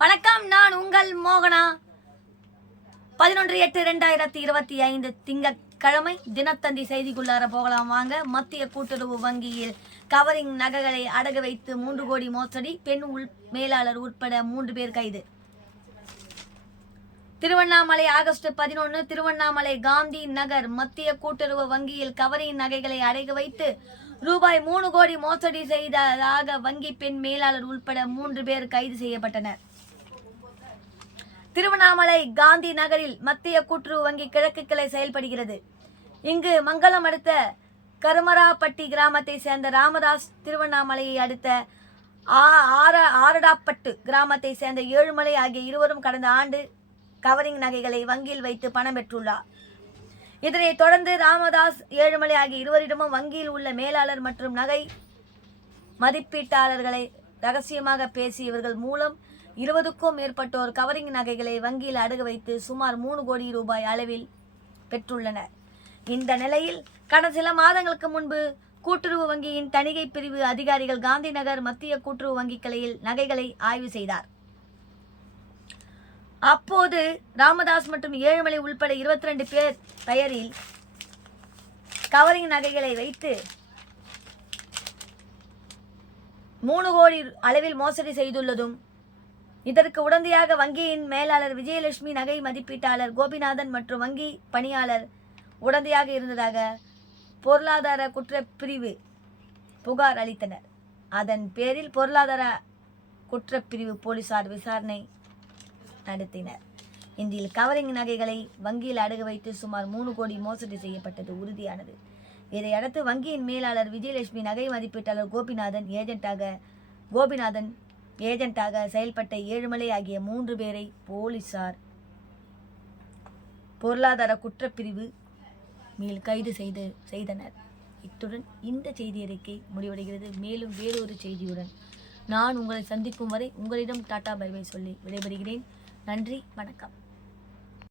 வணக்கம், நான் உங்கள் மோகனா. 11/8/2025 திங்கட்கிழமை தினத்தந்தி செய்திக்குள்ளார போகலாம் வாங்க. மத்திய கூட்டுறவு வங்கியில் கவரிங் நகைகளை அடகு வைத்து 3 கோடி மோசடி, பெண் மேலாளர் உட்பட 3 பேர் கைது. திருவண்ணாமலை ஆகஸ்ட் 11. திருவண்ணாமலை காந்தி நகர் மத்திய கூட்டுறவு வங்கியில் கவரிங் நகைகளை அடகு வைத்து ரூபாய் 3 கோடி மோசடி செய்ததாக வங்கி பெண் மேலாளர் உட்பட 3 பேர் கைது செய்யப்பட்டனர். திருவண்ணாமலை காந்தி நகரில் மத்திய கூட்டுறவு வங்கி கிழக்கு கிளை செயல்படுகிறது. இங்கு மங்களம் அடுத்த கருமராப்பட்டி கிராமத்தை சேர்ந்த ராமதாஸ், திருவண்ணாமலையை அடுத்த ஆரடாப்பட்டு கிராமத்தை சேர்ந்த ஏழுமலை ஆகிய இருவரும் கடந்த ஆண்டு கவரிங் நகைகளை வங்கியில் வைத்து பணம் பெற்றுள்ளார். இதனைத் தொடர்ந்து ராமதாஸ், ஏழுமலை ஆகிய இருவரிடமும் வங்கியில் உள்ள மேலாளர் மற்றும் நகை மதிப்பீட்டாளர்களை ரகசியமாக பேசி இவர்கள் மூலம் 20க்கும் மேற்பட்டோர் கவரிங் நகைகளை வங்கியில் அடகு வைத்து சுமார் 3 கோடி ரூபாய் அளவில் பெற்றுள்ளனர். இந்த நிலையில் கடந்த சில மாதங்களுக்கு முன்பு கூட்டுறவு வங்கியின் தணிக்கை பிரிவு அதிகாரிகள் காந்தி நகர் மத்திய கூட்டுறவு வங்கி கிளையில் நகைகளை ஆய்வு செய்தார். அப்போது ராமதாஸ் மற்றும் ஏழுமலை உள்பட 22 பேர் பெயரில் கவரிங் நகைகளை வைத்து 3 கோடி அளவில் மோசடி செய்துள்ளதும், இதற்கு உடந்தையாக வங்கியின் மேலாளர் விஜயலட்சுமி, நகை மதிப்பீட்டாளர் கோபிநாதன் மற்றும் வங்கி பணியாளர் உடந்தையாக இருந்ததாக பொருளாதார குற்றப்பிரிவு புகார் அளித்தனர். அதன் பேரில் பொருளாதார குற்றப்பிரிவு போலீசார் விசாரணை நடத்தினர். இதில் கவரிங் நகைகளை வங்கியில் அடகு வைத்து சுமார் 3 கோடி மோசடி செய்யப்பட்டது உறுதியானது. இதையடுத்து வங்கியின் மேலாளர் விஜயலட்சுமி, நகை மதிப்பீட்டாளர் கோபிநாதன் ஏஜென்ட்டாக செயல்பட்ட ஏழுமலை ஆகிய 3 பேரை போலீசார் பொருளாதார குற்றப்பிரிவு மேல் கைது செய்தனர். இத்துடன் இந்த செய்தி அறிக்கை முடிவடைகிறது. மேலும் வேறொரு செய்தியுடன் நான் உங்களை சந்திக்கும் வரை உங்களிடம் டாடா பை பை சொல்லி விடைபெறுகிறேன். நன்றி, வணக்கம்.